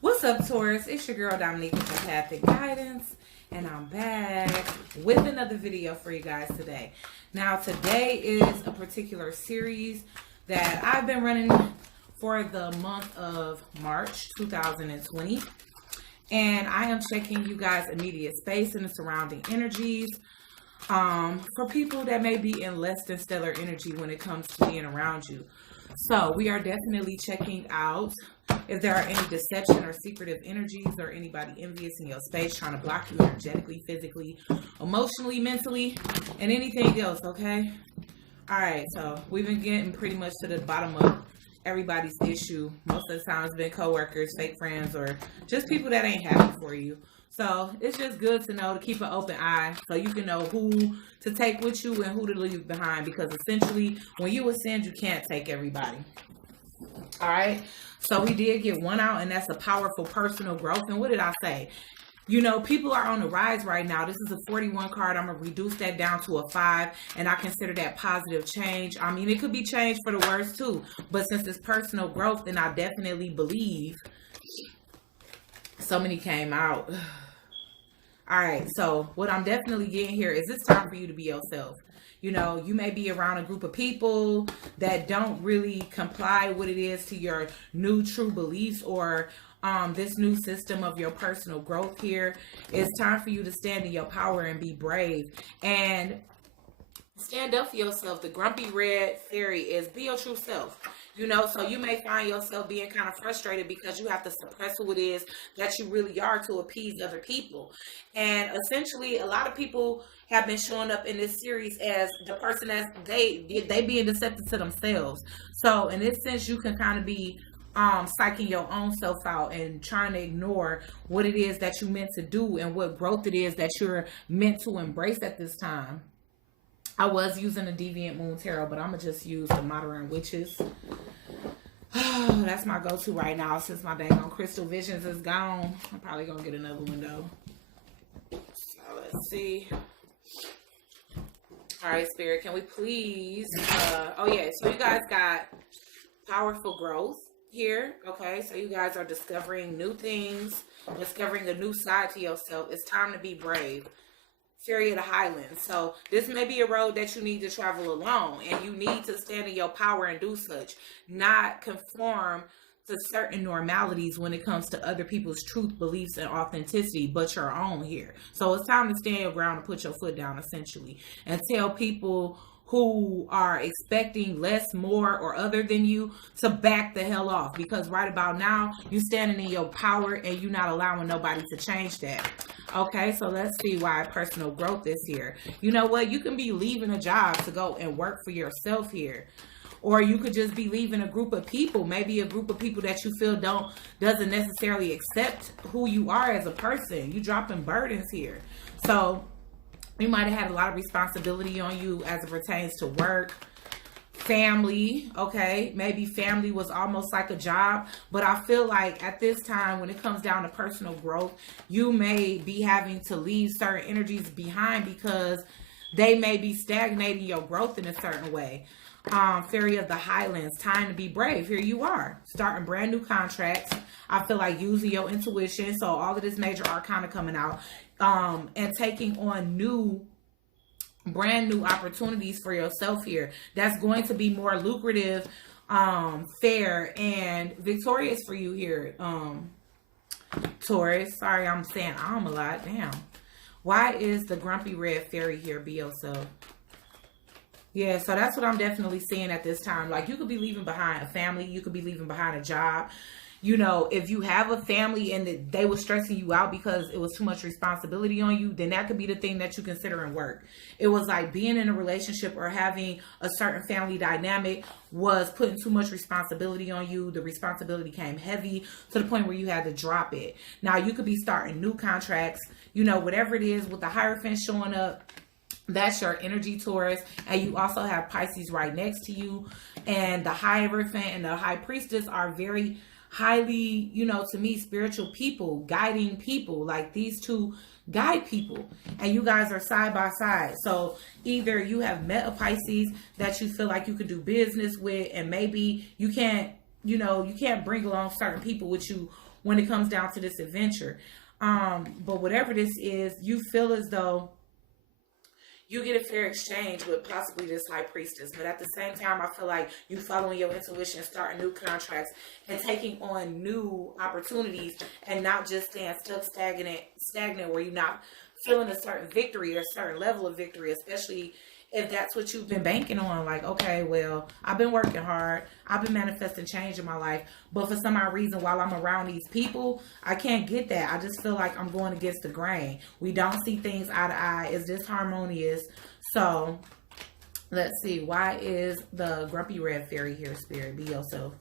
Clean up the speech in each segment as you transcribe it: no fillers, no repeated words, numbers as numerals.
What's up, Taurus? It's your girl Dominique with Empathic Guidance, and I'm back with another video for you guys today. Now, today is a particular series that I've been running for the month of March 2020, and I am checking you guys' immediate space and the surrounding energies for people that may be in less than stellar energy when it comes to being around you. So we are definitely checking out if there are any deception or secretive energies or anybody envious in your space trying to block you energetically, physically, emotionally, mentally, and anything else, okay? All right, so we've been getting pretty much to the bottom of everybody's issue. Most of the time it's been coworkers, fake friends, or just people that ain't happy for you. So it's just good to know to keep an open eye so you can know who to take with you and who to leave behind, because essentially when you ascend, you can't take everybody. All right. So we did get one out, and that's a powerful personal growth. And what did I say? You know, people are on the rise right now. This is a 41 card. I'm going to reduce that down to a 5, and I consider that positive change. I mean, it could be changed for the worse too, but since it's personal growth, then I definitely believe so many came out. All right, so what I'm definitely getting here is it's time for you to be yourself. You know, you may be around a group of people that don't really comply what it is to your new true beliefs or this new system of your personal growth here. It's time for you to stand in your power and be brave and stand up for yourself. The grumpy red fairy is be your true self. You know, so you may find yourself being kind of frustrated because you have to suppress who it is that you really are to appease other people. And essentially, a lot of people have been showing up in this series as the person that they being deceptive to themselves. So in this sense, you can kind of be psyching your own self out and trying to ignore what it is that you meant to do and what growth it is that you're meant to embrace at this time. I was using the Deviant Moon Tarot, but I'm going to just use the Modern Witches. That's my go-to right now since my dang on Crystal Visions is gone. I'm probably going to get another window. So let's see. All right, Spirit, can we please? Oh, yeah. So you guys got powerful growth here. Okay, so you guys are discovering new things, discovering a new side to yourself. It's time to be brave. Fairy of the Highlands. So this may be a road that you need to travel alone, and you need to stand in your power and do such, not conform to certain normalities when it comes to other people's truth, beliefs, and authenticity, but your own here. So it's time to stand your ground and put your foot down, essentially, and tell people who are expecting less, more, or other than you to back the hell off, because right about now you standing in your power and you're not allowing nobody to change that. Okay, so let's see why personal growth is here. You know what? You can be leaving a job to go and work for yourself here. Or you could just be leaving a group of people, maybe a group of people that you feel doesn't necessarily accept who you are as a person. You dropping burdens here. So you might have had a lot of responsibility on you as it pertains to work, family, okay? Maybe family was almost like a job, but I feel like at this time, when it comes down to personal growth, you may be having to leave certain energies behind because they may be stagnating your growth in a certain way. Fairy of the Highlands, time to be brave. Here you are, starting brand new contracts. I feel like using your intuition, so all of this major arcana coming out, and taking on brand new opportunities for yourself here. That's going to be more lucrative, fair, and victorious for you here, Taurus. Sorry, I'm saying a lot. Damn. Why is the grumpy red fairy here? Be yourself. Yeah, so that's what I'm definitely seeing at this time. Like, you could be leaving behind a family. You could be leaving behind a job. You know, if you have a family and they were stressing you out because it was too much responsibility on you, then that could be the thing that you consider in work. It was like being in a relationship or having a certain family dynamic was putting too much responsibility on you. The responsibility came heavy to the point where you had to drop it. Now, you could be starting new contracts, you know, whatever it is with the Hierophant showing up. That's your energy, Taurus. And you also have Pisces right next to you. And the Hierophant and the High Priestess are very highly, you know, to me, spiritual people, guiding people. Like, these two guide people, and you guys are side by side. So either you have met a Pisces that you feel like you could do business with, and maybe you can't, you know, you can't bring along certain people with you when it comes down to this adventure. But whatever this is, you feel as though you get a fair exchange with possibly this high priestess. But at the same time, I feel like you following your intuition, starting new contracts, and taking on new opportunities, and not just staying stuck, stagnant where you're not feeling a certain victory or a certain level of victory, especially if that's what you've been banking on. Like, okay, well, I've been working hard. I've been manifesting change in my life. But for some odd reason, while I'm around these people, I can't get that. I just feel like I'm going against the grain. We don't see things eye to eye. It's disharmonious. So, let's see. Why is the grumpy red fairy here, Spirit? Be yourself.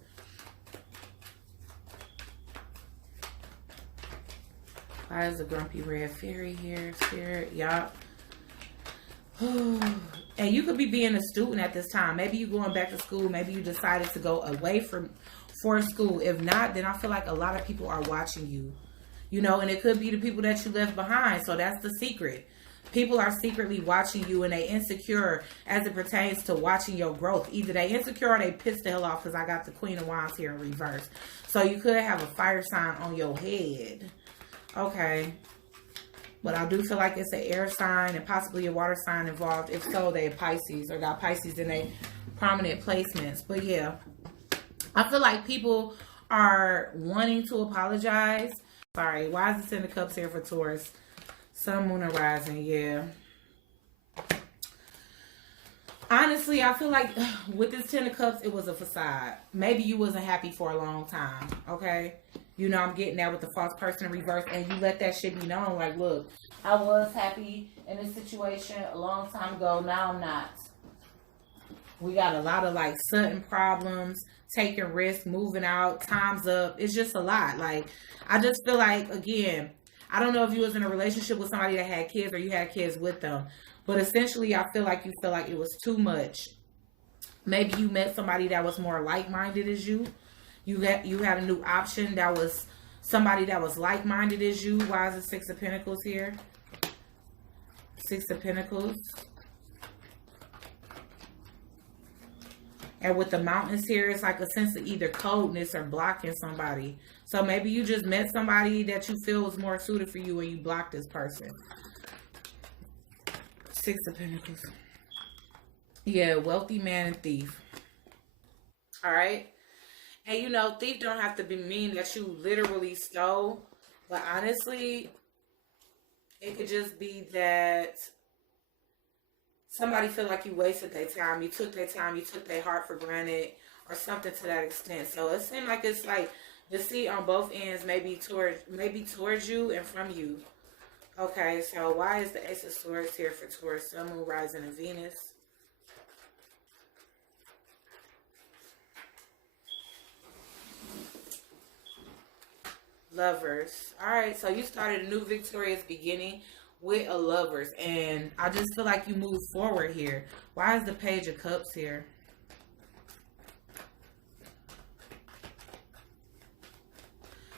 Why is the grumpy red fairy here, Spirit? Yup. And you could be being a student at this time. Maybe you're going back to school. Maybe you decided to go away for school. If not, then I feel like a lot of people are watching you. You know, and it could be the people that you left behind. So that's the secret. People are secretly watching you, and they insecure as it pertains to watching your growth. Either they insecure or they pissed the hell off, because I got the Queen of Wands here in reverse. So you could have a fire sign on your head. Okay. But I do feel like it's an air sign and possibly a water sign involved. If so, they're Pisces or got Pisces in their prominent placements. But yeah, I feel like people are wanting to apologize. Sorry, why is the Ten of Cups here for Taurus? Sun, Moon, and Rising, yeah. Honestly, I feel like with this Ten of Cups, it was a facade. Maybe you wasn't happy for a long time, okay? You know, I'm getting that with the false person in reverse, and you let that shit be known. Like, look, I was happy in this situation a long time ago. Now I'm not. We got a lot of, like, sudden problems, taking risks, moving out, time's up. It's just a lot. Like, I just feel like, again, I don't know if you was in a relationship with somebody that had kids or you had kids with them. But essentially, I feel like you feel like it was too much. Maybe you met somebody that was more like-minded as you. You had a new option that was somebody that was like-minded as you. Why is the Six of Pentacles here? Six of Pentacles. And with the mountains here, it's like a sense of either coldness or blocking somebody. So maybe you just met somebody that you feel is more suited for you and you blocked this person. Six of Pentacles. Yeah, wealthy man and thief. All right. And you know, thief don't have to be mean that you literally stole. But honestly, it could just be that somebody feel like you wasted their time. You took their time. You took their heart for granted or something to that extent. So it seemed like it's like deceit on both ends, maybe towards you and from you. Okay, so why is the Ace of Swords here for Taurus, Sun, Moon, Rising, and Venus? Lovers. Alright, so you started a new victorious beginning with a Lovers. And I just feel like you moved forward here. Why is the Page of Cups here?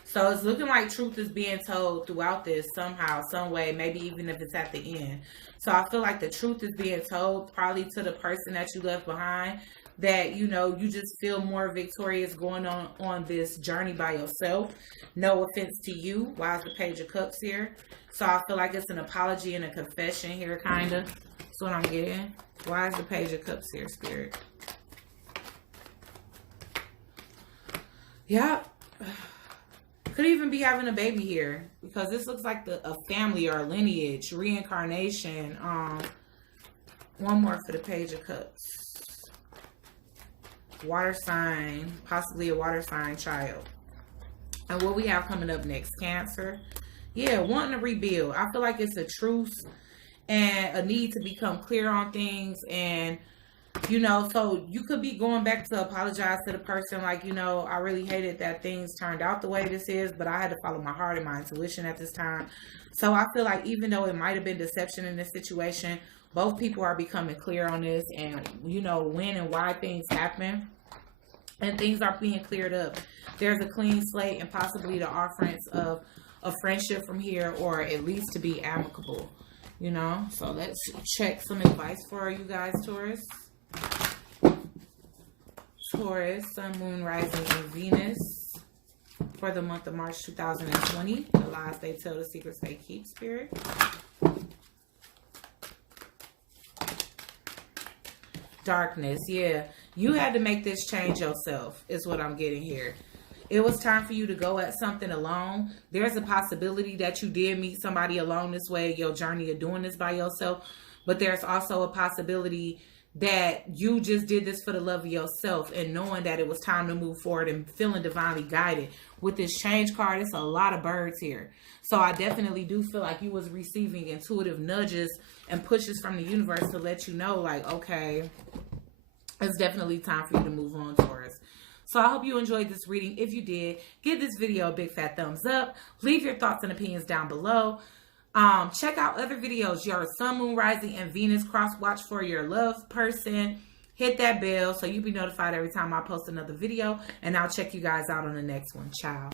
So it's looking like truth is being told throughout this somehow, some way, maybe even if it's at the end. So I feel like the truth is being told probably to the person that you left behind, that, you know, you just feel more victorious going on this journey by yourself. No offense to you. Why is the Page of Cups here? So I feel like it's an apology and a confession here, kind of. That's what I'm getting. Why is the Page of Cups here, Spirit? Yeah. Could even be having a baby here, because this looks like a family or a lineage, reincarnation. One more for the Page of Cups. Water sign, possibly a water sign child. And what we have coming up next, Cancer. Yeah, wanting to rebuild. I feel like it's a truce and a need to become clear on things. And, you know, so you could be going back to apologize to the person. Like, you know, I really hated that things turned out the way this is, but I had to follow my heart and my intuition at this time. So I feel like even though it might have been deception in this situation, both people are becoming clear on this and, you know, when and why things happen. And things are being cleared up. There's a clean slate and possibly the offerings of a friendship from here, or at least to be amicable, you know. So let's check some advice for you guys, Taurus. Taurus, Sun, Moon, Rising, and Venus. for the month of March 2020. The lies they tell, the secrets they keep, Spirit. Darkness, yeah. You had to make this change yourself, is what I'm getting here. It was time for you to go at something alone. There's a possibility that you did meet somebody alone this way, your journey of doing this by yourself. But there's also a possibility that you just did this for the love of yourself and knowing that it was time to move forward and feeling divinely guided. With this change card, it's a lot of birds here. So I definitely do feel like you was receiving intuitive nudges and pushes from the universe to let you know, like, okay, it's definitely time for you to move on, Taurus. So I hope you enjoyed this reading. If you did, give this video a big fat thumbs up. Leave your thoughts and opinions down below. Check out other videos, your Sun, Moon, Rising, and Venus cross watch for your love person. Hit that bell so you'll be notified every time I post another video. And I'll check you guys out on the next one. Ciao.